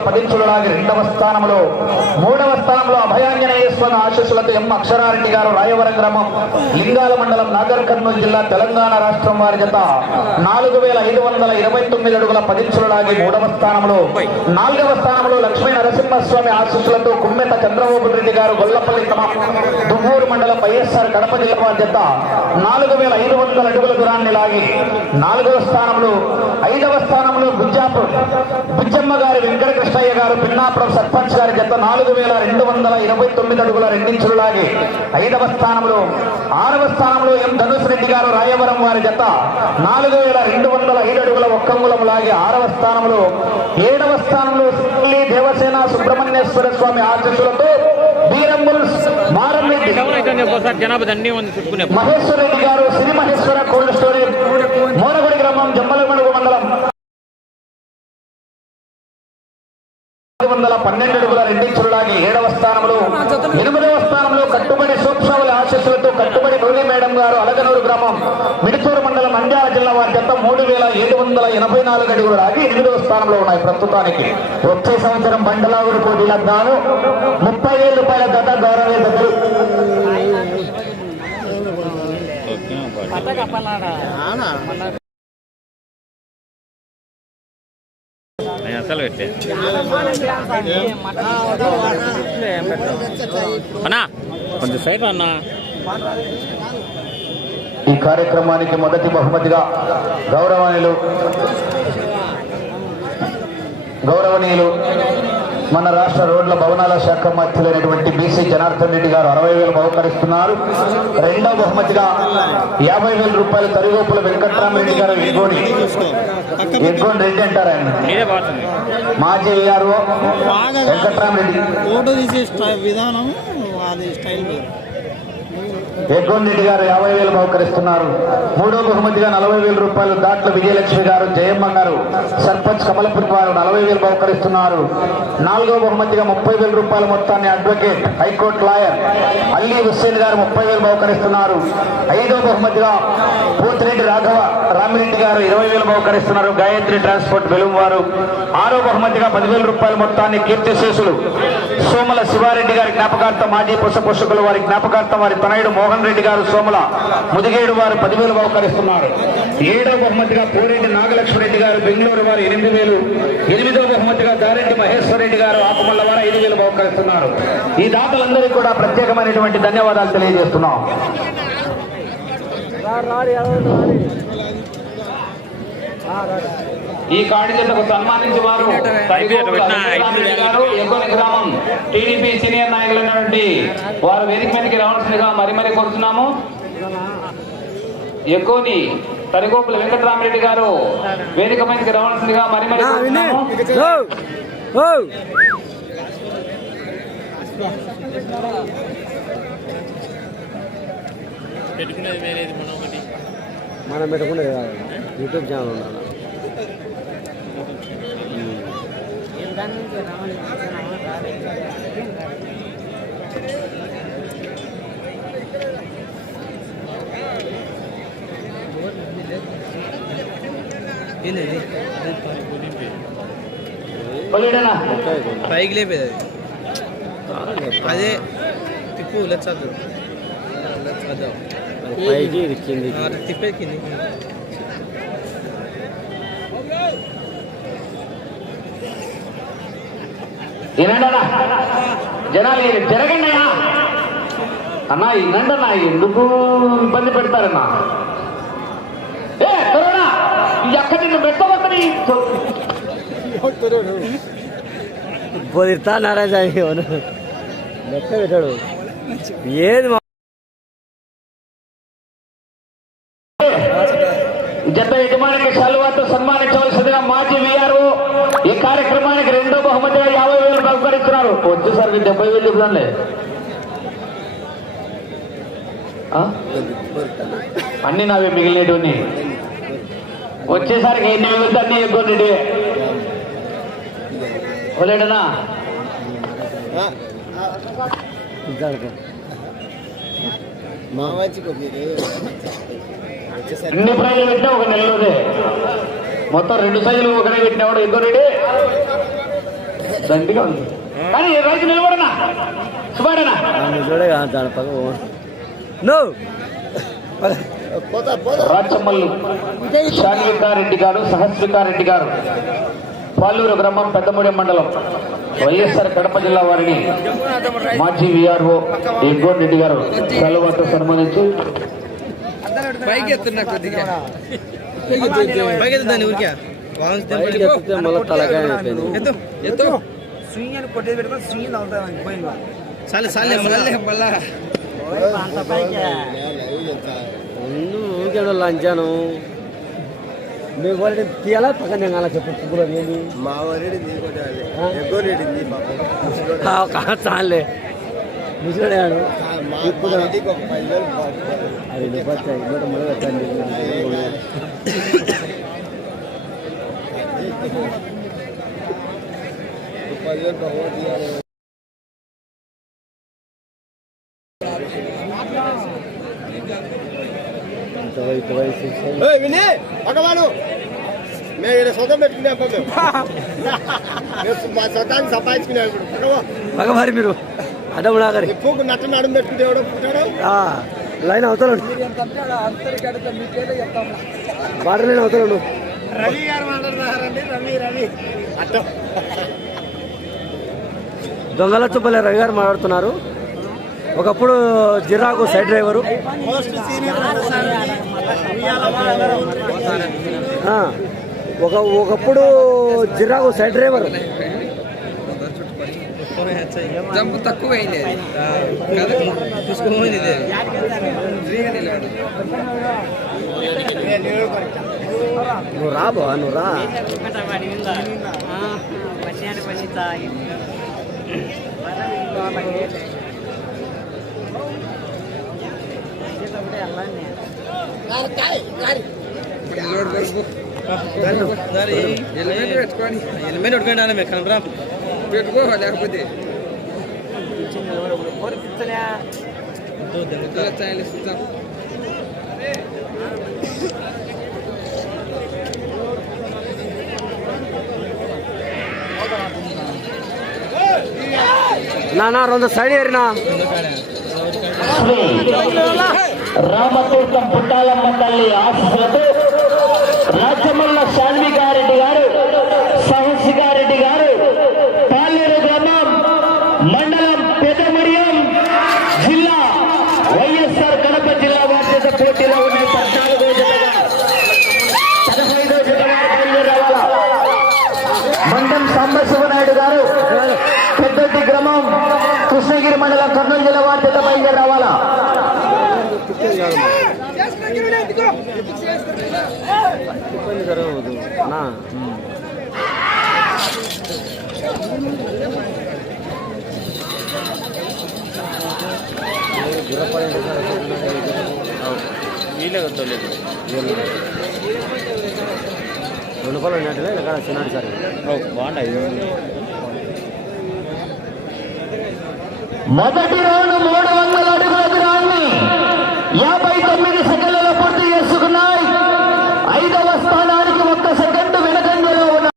పదించులలాగి రెండవ స్థానంలో మూడవ స్థానంలో అభయాంజనేయ స్వామి ఆశీస్సులతో ఎం అక్షరారెడ్డి గారు రాయవరం గ్రామం లింగాల మండలం నాగర్ కర్నూలు జిల్లా తెలంగాణ రాష్ట్రం వారి జత నాలుగు వేల ఐదు వందల ఇరవై తొమ్మిది అడుగుల పదించులలాగి మూడవ స్థానంలో నాలుగవ స్థానంలో లక్ష్మీ నరసింహస్వామి ఆశీస్సులతో కుమ్మెత చంద్రబాబు రెడ్డి గారు గొల్లపల్లి గ్రామం దువ్వూరు మండలం వైఎస్ఆర్ కడప జిల్లా వారి జత నాలుగు వేల ఐదు వందల అడుగుల దూరాన్ని లాగి నాలుగవ స్థానంలో ఐదవ స్థానంలో గుజ్జాపూర్ బుజ్జమ్మ గారి వెంకట కృష్ణయ్య గారు పిన్నాపురం సర్పంచ్ గారి జత నాలుగు వేల రెండు వందల ఇరవై తొమ్మిది అడుగుల రెండించులు లాగి ఐదవ స్థానంలో ఆరవ స్థానంలో ఎం ధనుష్ రెడ్డి గారు రాయవరం వారి జత నాలుగు వేల రెండు వందల ఐదు అడుగుల ఒక్కంగులం లాగి ఆరవ స్థానంలో ఏడవ స్థానంలో శ్రీ దేవసేన సుబ్రహ్మణ్యేశ్వర స్వామి ఆశీస్సులతో మహేశ్వర రెడ్డి గారు శ్రీ మహేశ్వర కోల్డ్ స్టోరేజ్ మోనగుడి వందల పన్నెండు అడుగుల రెండించులాగి ఏడవ స్థానంలో ఎనిమిదవ స్థానంలో కట్టుబడి సూక్ష్మవుల ఆశీస్సులతో కట్టుబడి నూనె మేడం గారు అలగనూరు గ్రామం మిడిచూరు మండలం నంద్యాల జిల్లా వారి జత మూడు వేల ఏడు వందల ఎనభై నాలుగు అడుగులు లాగి ఎనిమిదవ స్థానంలో ఉన్నాయి ప్రస్తుతానికి. వచ్చే సంవత్సరం బండలాగుడు పోటీలకు గాను ముప్పై వేల రూపాయల జత గౌరవేతలు అసలు పెట్టే. అన్నా కొంచెం సైడ్ అన్నా. ఈ కార్యక్రమానికి మొదటి బహుమతిగా గౌరవనీయులు గౌరవనీయులు మన రాష్ట్ర రోడ్ల భవనాల శాఖ మంత్రులైనటువంటి బీసీ జనార్దన్ రెడ్డి గారు అరవై వేలు బహుకరిస్తున్నారు. రెండవ బహుమతిగా యాభై వేల రూపాయలు తరిగోపుల వెంకట్రామరెడ్డి గారు ఎగ్గోని ఎగ్గోని రెడ్డి అంటారు ఆయన. మాజీ బాగా వెంకట్రామరెడ్డి. ఫోటో తీసే స్టై- విధానం అది స్టైల్ రెడ్డి గారు యాభై వేలు బహుకరిస్తున్నారు. మూడో బహుమతిగా నలభై వేల రూపాయలు దాట్ల విజయలక్ష్మి గారు జయమ్మ గారు సర్పంచ్ కమలపురి వారు నలభై వేలు బహుకరిస్తున్నారు. నాలుగో బహుమతిగా ముప్పై వేల రూపాయల మొత్తాన్ని advocate high court lawyer Ali Hussain గారు ముప్పై వేలు బహుకరిస్తున్నారు. ఐదో బహుమతిగా పోతిరెడ్డి రాఘవ రామిరెడ్డి గారు ఇరవై వేలు బహుకరిస్తున్నారు. గాయత్రి ట్రాన్స్పోర్ట్ వెలుగు వారు. ఆరో బహుమతిగా పదివేల రూపాయల మొత్తాన్ని కీర్తిశేషులు సోమల శివారెడ్డి గారి జ్ఞాపకార్థం మాజీ పుష్ప పోషకులు వారి జ్ఞాపకార్థం వారి తనయుడు మోహన్ రెడ్డి గారు సోమల ముదిగేడు వారు పదివేలు బహుకరిస్తున్నారు ఏడవ బహుమతిగా పోరెడ్డి నాగలక్ష్మి రెడ్డి గారు బెంగళూరు వారు ఎనిమిది వేలు ఎనిమిదవ బహుమతిగా దారెడ్డి మహేశ్వరరెడ్డి గారు ఆకుమల్ల వారు ఐదు వేలు బహుకరిస్తున్నారు ఈ దాతలందరికీ కూడా ప్రత్యేకమైనటువంటి ధన్యవాదాలు తెలియజేస్తున్నాం. ఈ కాడి జతకు సన్మానించి వారు ఎగ్గొని గ్రామం టీడీపీ సీనియర్ నాయకులైనటువంటి వారు వేదిక మీదకి రావాల్సిందిగా మరి మరి కోరుతున్నాము. ఎక్కువని తరిగోపుల వెంకటరామరెడ్డి గారు వేదిక మీదకి రావాల్సిందిగా మరి మరి కోరుతున్నాము. పెట్టుకునేది వేరేది మనం ఒకటి. మనం పెట్టుకునేది కాదు. యూట్యూబ్ ఛానల్ ఉండాలి. పైకి లేపేది అది అదే తిప్పు లచ్చదు లచ్చదు పైకి ఇది కిందికి అది తిప్పేది కింది వినండనా జనాలు ఇది జరగండి అన్నా వినండన్నా ఎందుకు ఇబ్బంది పెడతారన్నా? ఏ కరోనా ఎక్కడి నిన్ను పెట్టవద్దని పోదిర్తా నారాజ పెట్టాడు. ఏది జత యజమానికి శాలువాతో సన్మానించవలసిందిగా మాజీ వీఆర్ఓ ఈ కార్యక్రమానికి రెండో బహుమతిగా యాభై వేలు బహుకరిస్తున్నారు వచ్చేసరికి డెబ్బై వేలు చెప్పడంలే అన్ని నావే మిగిలినటువంటి వచ్చేసరికి ఎన్ని మిగిలితే అన్ని ఎక్కువ ఒలేడనా ఇద్దరికి. మా ప్రైజులు పెట్టినా ఒక నెలలోనే మొత్తం రెండు సైజులు ఒకటే పెట్టినాడు ఎక్కువ దండిగా ఉంది. కానీ ఈ రైతు నిలబడనా? సుబాడనా రాచమల్లు శాన్వికారెడ్డి గారు సహస్వికారెడ్డి గారు పాలూరు గ్రామం పెద్దమూడి మండలం వైఎస్ఆర్ కడప జిల్లా వారిని మాజీ విఆర్ఓ ఎగ్గోన్ రెడ్డి గారు సెలవుతో సన్మానించి దాన్ని ఊరికే. చెప్తే మళ్ళీ తలకాయ అయిపోయింది చాలే చాలే మళ్ళీ మళ్ళా. ముందు ఊరికే లంచాను. మీ వాళ్ళని తీయాలా? పక్కన నేను అలా చెప్పు పువ్వులు ఏంది మా పాపం. చాలే. ముసలాడు పదివేలు అది పదివేలు బాబు తీయాలి ఇంత వయసు వయసు విని పక్కవాడు మేము ఇక్కడ సొంతం పెట్టుకునే మా సొంతాన్ని సంపాదించుకునే మగవారి మీరు అడ్డం నాగరి ఎక్కువ నట్టని అడుగు పెట్టుకుంటే ఎవడో పుట్టాడు? లైన్ అవతల వాటర్ లైన్ అవతల. రవి గారు మాట్లాడుతున్నారండి రవి రవి. అట్టం దొంగల చుప్పలే రవి గారు మాట్లాడుతున్నారు. ఒకప్పుడు జిరాకు సైడ్ డ్రైవరు. ఆ, ఒక ఒకప్పుడు జిరాకు సైడ్ డ్రైవర్. జంపు తక్కువ అయింది నువ్వు రా బా నువ్వు రా. హెల్మెట్ పెట్టుకోండి హెల్మెట్ పెట్టుకోండి అన్న మీరు కనరా పెట్టుకో లేకపోతే నా నా రెండు సైడ్ ఏరినా శ్రీ రామతీర్థం పుట్టాలమ్మ తల్లి ఆశీస్సులతో రాజమల్ల శాన్వికారెడ్డి గారు సహస్రికారెడ్డి గారు పాలేరు గ్రామం మండలం పెదమడియం జిల్లా వైఎస్ఆర్ కడప జిల్లా బాధ్యత పోటీలో ఉన్న పద్నాలుగో జతగా పదహైదో జత వారు బయలుదేరి రావాలా మండం సాంబశివనాయుడు గారు పెద్దటి గ్రామం కృష్ణగిరి మండలం కర్నూలు జిల్లా బాధ్యత బయలుదేరి రావాలా? వీలే వద్దలేదు రెండు రూపాయలు ఉన్నట్టుగా ఇక్కడ చిన్నాడు సార్. బాగుంటాయి మొదటి రౌండ్ మూడు వందల అడుగుల దూరాన్ని యాభై తొమ్మిది సెకండ్లలో పూర్తి చేసుకున్నాయి ఐదవ స్థానానికి ఒక్క సెకండ్ వెనకంజలో ఉన్న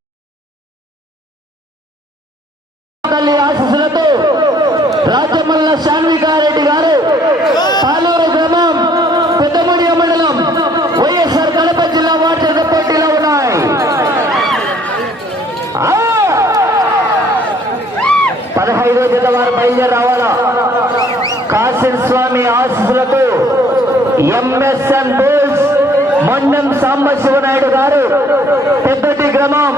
తల్లి ఆశీస్సులతో రాజమల్ల శాన్వికారెడ్డి గారు పాలూరు గ్రామం పెద్దముడి మండలం వైఎస్ఆర్ కడప జిల్లా వార్షిక పోటీలో ఉన్నాయి ఆ! పదహైదో జత వారు బయలుదేరి రావాలా కాసిం స్వామి ఆశీస్సులతో ఎంఎస్ఎన్ బోల్స్ మండం సాంబశివనాయుడు గారు పెద్దటి గ్రామం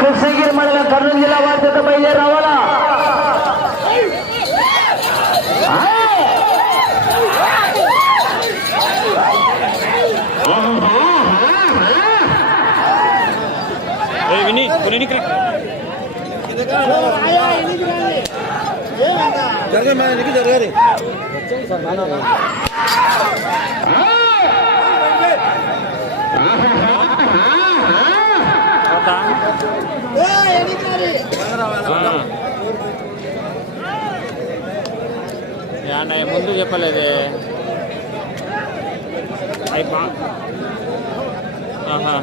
కృష్ణగిరి మండలం కర్నూలు జిల్లా వారి జత బయలుదేరి రావాలా ఆ! ఏ విని కొన్ని జరగదు మన ఇంటికి జరగాలి సార్ నాన్న ఏమన్నా ముందు చెప్పలేదే. అయిపో ఆహా.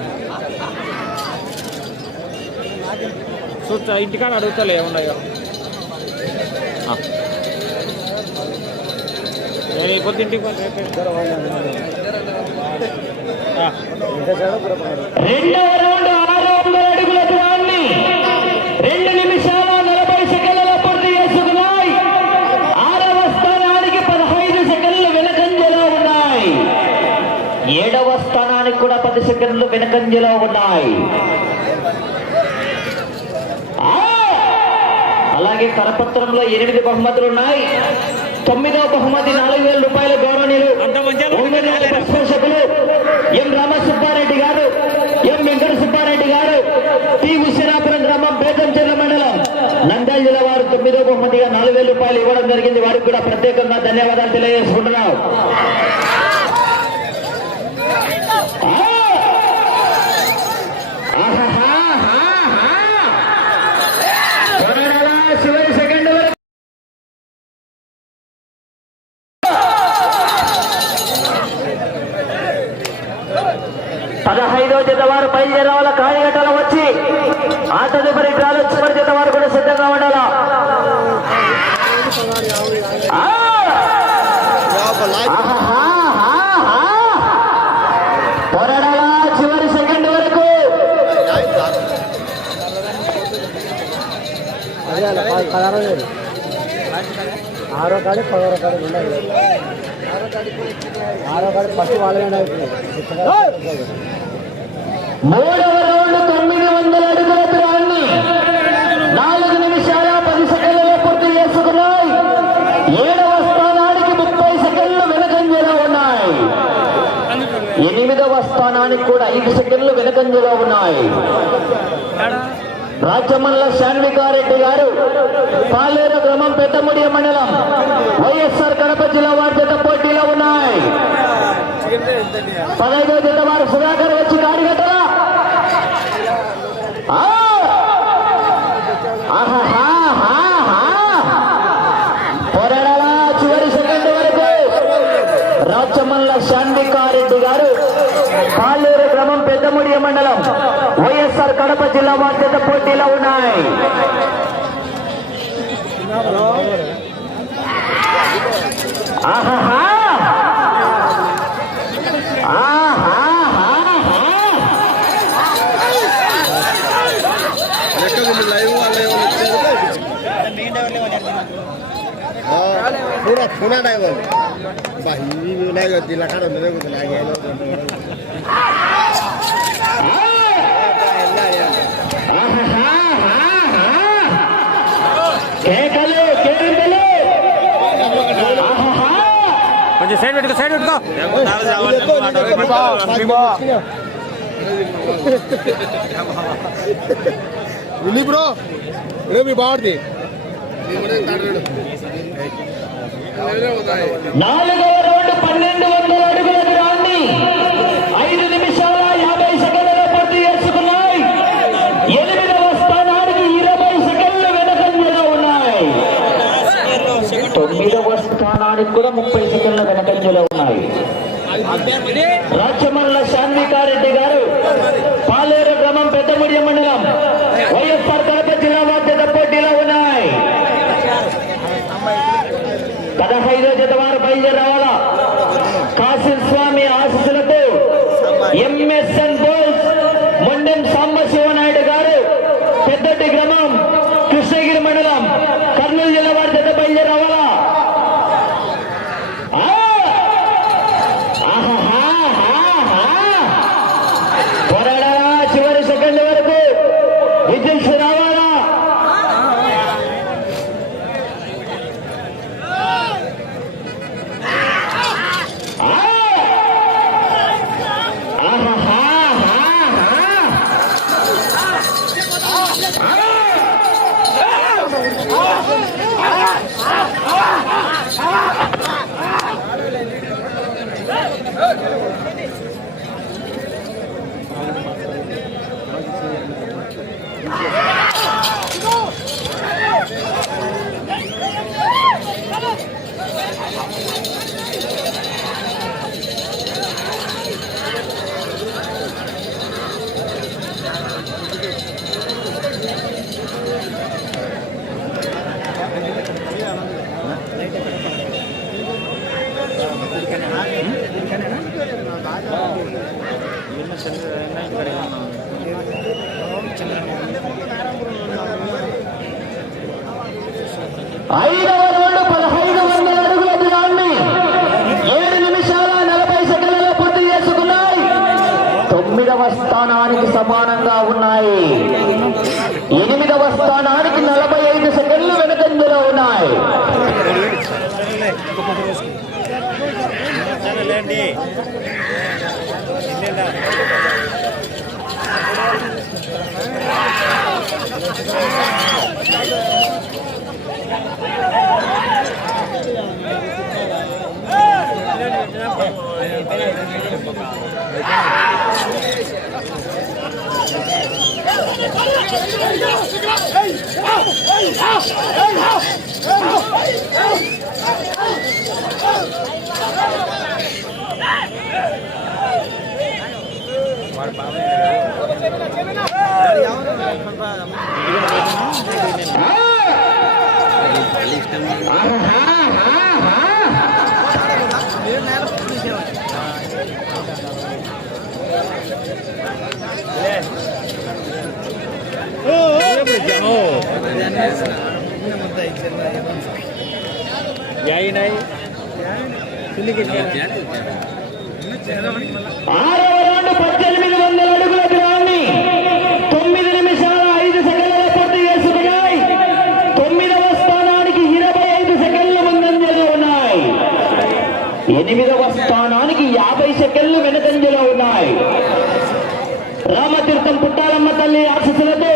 చూస్తా ఇంటికాడ అడుగుతలే ఏమున్నాయో. నేను ఈ పొద్దు ఇంటికి పోతే రేపే. రెండవ రౌండ్ ఆరు వందల అడుగుల దూరాన్ని రెండు నిమిషాల నలభై సెకండ్లలో పూర్తి చేసుకున్నాయి. ఆరవ స్థానానికి పదహైదు సెకండ్లు వెనకంజలో ఉన్నాయి. ఏడవ స్థానానికి కూడా పది సెకండ్లు వెనకంజలో ఉన్నాయి! అలాగే కరపత్రంలో ఎనిమిది బహుమతులు ఉన్నాయి. తొమ్మిదవ బహుమతి నాలుగు వేల రూపాయల గౌరవనీయులు శాసనసభ్యులు ఎం రామసుబ్బారెడ్డి గారు ఎం వెంకట సుబ్బారెడ్డి గారు టి ఉసిరాపురం గ్రామం బేతంచెర్ల మండలం. నంద్యాల జిల్లా వారు తొమ్మిదో బహుమతిగా నాలుగు రూపాయలు ఇవ్వడం జరిగింది. వారికి కూడా ప్రత్యేకంగా ధన్యవాదాలు తెలియజేసుకుంటున్నాం ఆ! ఆహాహాహాహా! త్వరగా చివరి సెకండ్ వరకు పదహైదో జత వారు బయలుదేరాల కాయగట్టలు వచ్చి ఆ తదుపరి డ్రాలో చివరి జత వారు కూడా సిద్ధంగా ఉండాలా ఆ! ఆహాహాహాహా! పోరాడాలా చివరి సెకండ్ వరకు అదే అలా ప- పదహారో లేదు ఆరో కాడి పదహారో కాడి ఉండాలి ఆరో కాడి ఫస్ట్ వాళ్ళే మూడవ రౌండ్ తొమ్మిది వందల అడుగుల దూరాన్ని నాలుగు నిమిషాల పది సెకండ్లలో పూర్తి చేసుకున్నాయి ఏడవ స్థానానికి ముప్పై సెకండ్లు వెనకంజలో ఉన్నాయి ఎనిమిదవ స్థానానికి కూడా ఐదు సెకండ్లు వెనకంజలో ఉన్నాయి. రాజమల్ల శాన్వికారెడ్డి గారు పాలేరు గ్రామం పెద్దముడి మండలం వైఎస్ఆర్ కడప జిల్లా వారి జత పోటీలో ఉన్నాయి. పదహైదో జత వారు సుధాకర్ వచ్చి కార్యకర్త ఆ! ఆహాహాహాహా! పోరాడాలా చివరి సెకండ్ వరకు రాచమల్ల శాంతికారెడ్డి గారు పాలేరు గ్రామం మండలం వైఎస్ఆర్ కడప జిల్లా బాధ్యత పోటీలో ఉన్నాయి ఆహాహా! ఆహాహాహా! ఎక్కడ లైవ్ వాళ్ళు ఏమైనా వచ్చారు పూరా పూనా డ్రైవర్ కొంచెం సైడ్ పెట్టుకో సైడ్ పెట్టుకో. విని బ్రో. రేపు బాగుంది నాలుగవ రౌండ్ పన్నెండు వందల అడుగుల దూరాన్ని ఐదు నిమిషాల యాభై సెకండ్లలో పూర్తి చేసుకున్నాయి ఎనిమిదవ స్థానానికి ఇరవై సెకండ్లు వెనకంజలో ఉన్నాయి తొమ్మిదవ స్థానానికి కూడా ముప్పై సెకండ్ల వెనకంజలో ఉన్నాయి. రాచమల్ల శాన్వికారెడ్డి గారు పాలేరు గ్రామం పెద్దముడి మండలం వైఎస్ఆర్ కడప జిల్లా బాధ్యత పోటీలో ఉన్నాయి. పదహైదో జత వారు బయలుదేరావాలా కాసిం స్వామి ఆశీస్సులతో ఎంఎస్ఎన్ Yeah. ఆరవ రౌండ్ పద్దెనిమిది వందల అడుగుల దూరాన్ని తొమ్మిది నిమిషాల ఐదు సెకండ్లలో పూర్తి చేసుకున్నాయి తొమ్మిదవ స్థానానికి ఇరవై ఐదు సెకండ్లు ముందంజలో ఉన్నాయి. ఎనిమిదవ స్థానానికి యాభై సెకండ్లు వెనుకంజలో ఉన్నాయి రామతీర్థం పుట్టాలమ్మ తల్లి ఆశీస్సులతో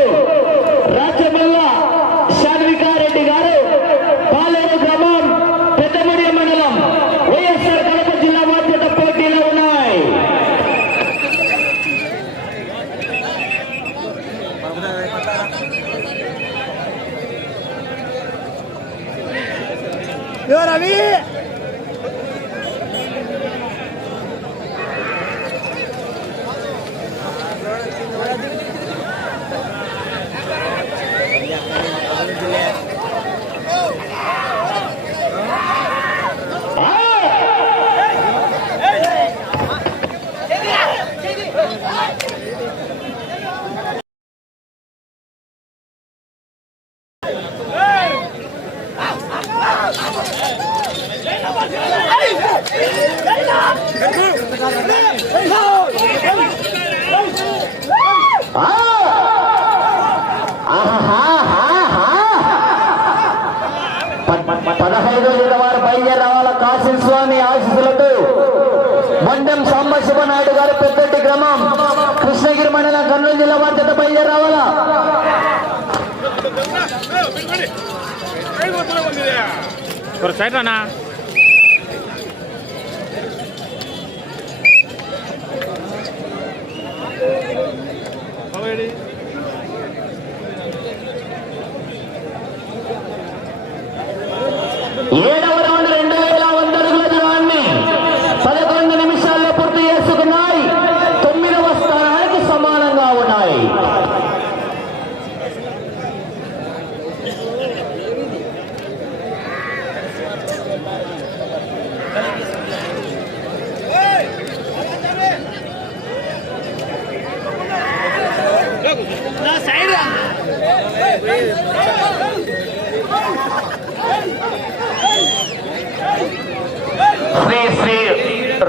ಸರಿ ಸೈಡ್ ಅಣ್ಣ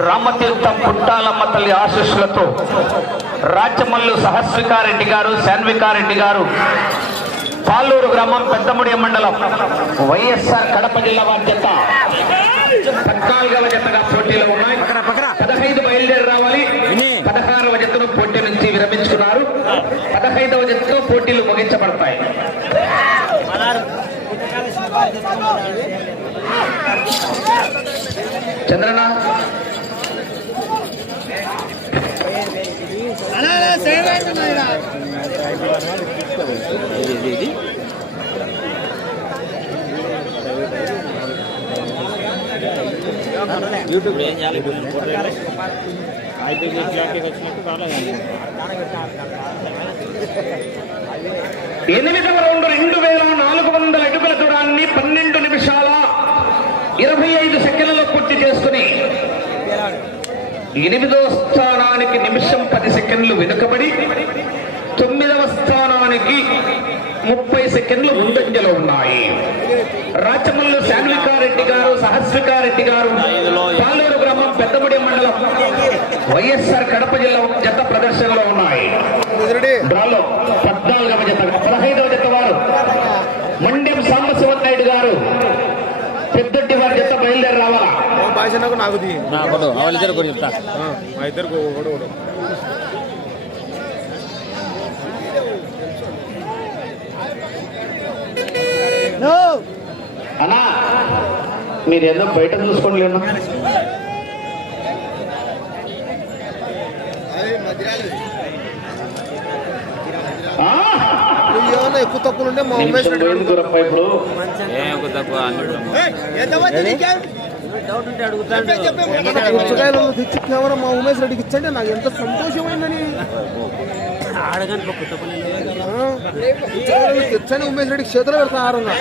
రామతీర్థం పుట్టాలమ్మ తల్లి ఆశీస్సులతో రాచమల్లు సహస్వికారెడ్డి గారు శాన్వికారెడ్డి గారు పాలూరు గ్రామం పెద్దముడి మండలం వైఎస్ఆర్ కడప జిల్లా బాధ్యత పద్నాలుగవ జతగా పోటీలో ఉన్నాయి. పదహైదు బయలుదేరి రావాలి. పదహారవ జతను పోటీ నుంచి విరమించుకున్నారు. పదహైదవ జతతో పోటీలు ముగించబడతాయి. చంద్రనా యూట్యూబ్ ఏం చేయాలి వచ్చినట్టు ఎనిమిదవ రౌండ్ రెండు వేల నాలుగు వందల అడుగుల దూరాన్ని పన్నెండు ఎనిమిదో ఎనిమిదవ స్థానానికి నిమిషం పది సెకండ్లు వెనుకబడి తొమ్మిదవ స్థానానికి ముప్పై సెకండ్లు ముందంజలో ఉన్నాయి. రాచమల్లు శాన్వికారెడ్డి గారు సహస్వికారెడ్డి గారు పాలూరు గ్రామం పెద్దముడి మండలం వైఎస్ఆర్ కడప జిల్లా జత ప్రదర్శనలో ఉన్నాయి. డ్రాలో పద్నాలుగవ జత పదహైదవ జత వారు. మండ్యం సాంబశివన్ నాయుడు గారు పెద్దొడ్డి వారి జత బయలుదేరి రావాలా? భాష నాకు వాళ్ళిద్దరు కూడా చెప్తా. మా ఇద్దరు ఒకడు ఒకడు అన్నా మీరు ఏదో బయట చూసుకోండి లేనా ఎక్కువ తక్కువ ఉంటే మా ఉమేష్ తక్కువ డౌట్ ఉంటే అడుగుతాడు. పుచ్చకాయలు తెచ్చి కెమెరా మా ఉమేష్ రెడ్డికి ఇచ్చంటే నాకు ఎంత సంతోషమైందని. తెచ్చని ఉమేష్ రెడ్డికి చేతిలో పెడతా ఆరున్నా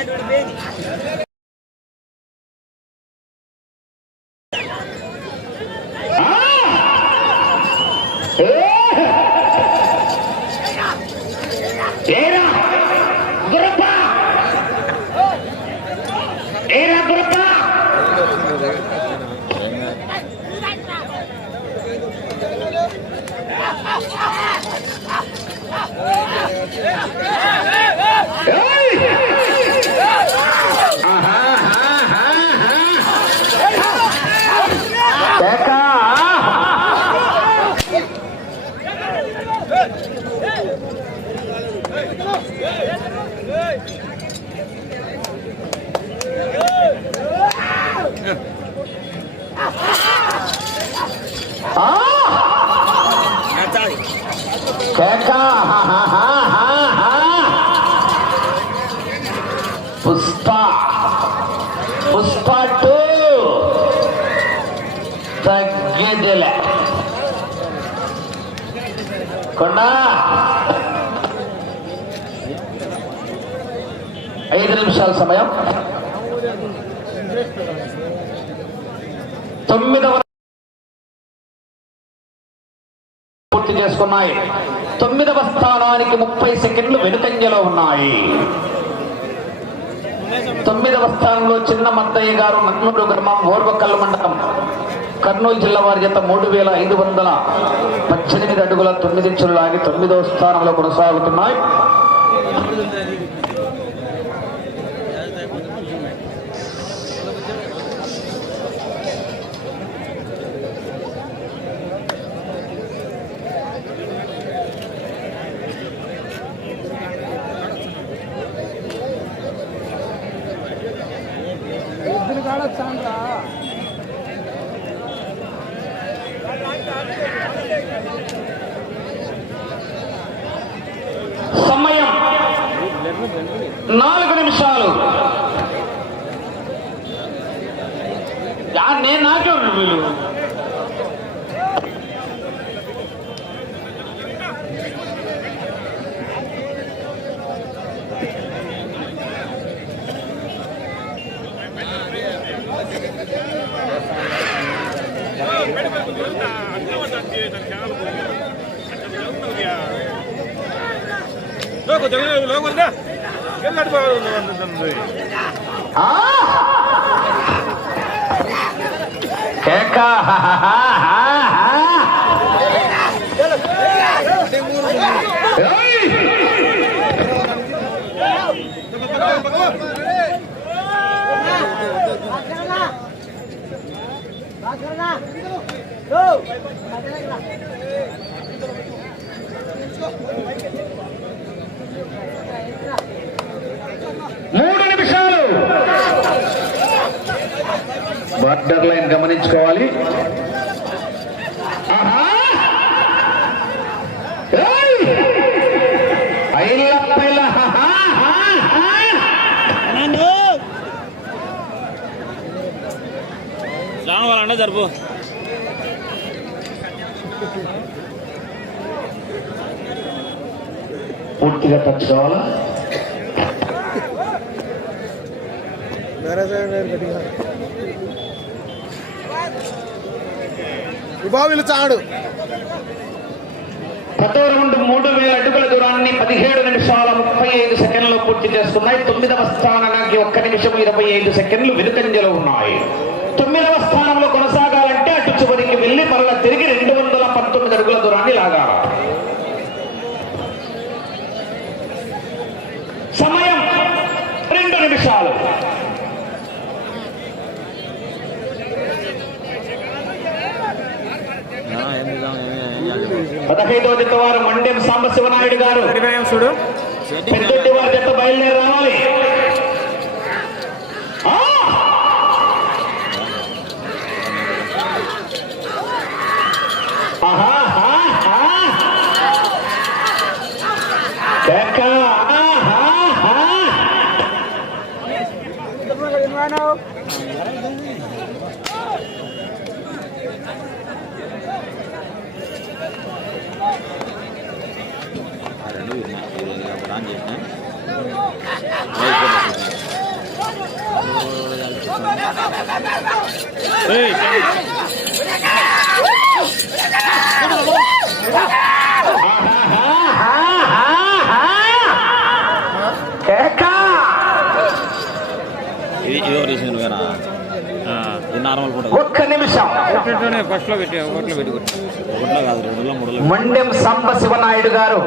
నిమిషాల సమయం. తొమ్మిదవ పూర్తి చేసుకున్నాయి. తొమ్మిదవ స్థానానికి ముప్పై సెకండ్లు వెనుకంజలో ఉన్నాయి. తొమ్మిదవ స్థానంలో చిన్న మత్తయ్య గారు నన్నూరు గ్రామం ఓర్వకల్లు మండలం కర్నూలు జిల్లా వారి చేత మూడు వేల ఐదు వందల పద్దెనిమిది అడుగుల తొమ్మిది ఇంచులు లాగి తొమ్మిదవ స్థానంలో కొనసాగుతున్నాయి. మూడు నిమిషాలు. బార్డర్ లైన్ గమనించుకోవాలి. జరుపు. పూర్తిగా టచ్ కావాలా? చాడు. పదో రౌండ్ మూడు వేల అడుగుల దూరాన్ని పదిహేడు నిమిషాల ముప్పై ఐదు సెకండ్లు పూర్తి చేస్తున్నాయి. తొమ్మిదవ స్థానానికి ఒక్క నిమిషం ఇరవై ఐదు సెకండ్లు వెనుకంజలో ఉన్నాయి. తొమ్మిదవ స్థానంలో కొనసాగాలంటే అటు చివరికి వెళ్ళి మరలా తిరిగి రెండు వందల పంతొమ్మిది అడుగుల దూరాన్ని లాగాల. సమయం రెండు నిమిషాలు. పదహైదవ జత వారు మండ్యం సాంబశివనాయుడు గారు. చూడు. పెద్దొడ్డి వారి జత బయలుదేరి రావాలి ఆ! ఆహా, ఆహా, ఆహా. కేక, ఆహా, ఆహా. ఆన్ చేసిన కేక. ఇది ఇది ఒకటి వేసింది నువ్వేనా ఇది నార్మల్ ఫోటో ఒక్క నిమిషం ఫస్ట్లో పెట్టి ఒకటిలో పెట్టి ఒకటిలో కాదు రెండులో మూడులో మండ్యం సాంబశివనాయుడు గారు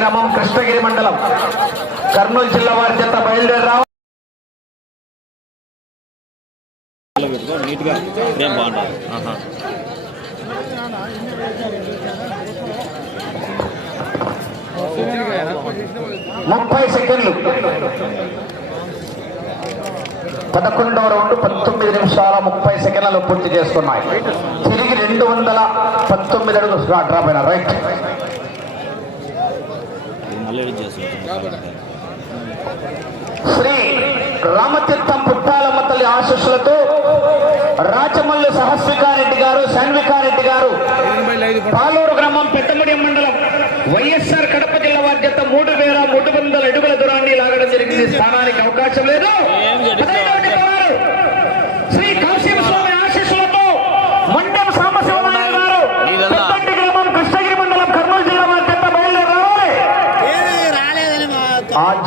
గ్రామం కృష్ణగిరి మండలం. కర్నూలు జిల్లా వారి చేత బయలుదేరి రావాలి పెట్టుకో నీట్ బాగుంటుంది ముప్పై సెకండ్లు. పదకొండవ రౌండ్ పంతొమ్మిది నిమిషాల ముప్పై సెకండ్లలో పూర్తి చేస్తున్నాయి. తిరిగి రెండు వందల పంతొమ్మిది అడుగులు డ్రాప్ అయిన రైట్ ఇది మళ్ళీ ఎడిట్ చేస్తాను శ్రీ రామతీర్థం పుట్టాలమ్మ తల్లి ఆశీస్సులతో రాచమల్లి సహస్వికారెడ్డి గారు శాన్వికారెడ్డి గారు పాలూరు గ్రామం పెద్దముడి మండలం వైఎస్ఆర్ కడప జిల్లా జత మూడు వేల మూడు వందల అడుగుల దూరాన్ని లాగడం జరిగింది. స్థానానికి అవకాశం లేదు ఏం జడిస్తావు? పదహైదవ జత వారు శ్రీ కాశీమ స్వామి ఆశీస్సులతో మండలం సాంబశివనాయుడు గారు నీదల్లా. పెద్దంటి గ్రామం కృష్ణగిరి మండలం కర్నూలు జిల్లా వారి జత బయలుదేరి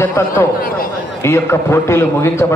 బాధ్యతతో ఈ యొక్క పోటీలు ముగించబడ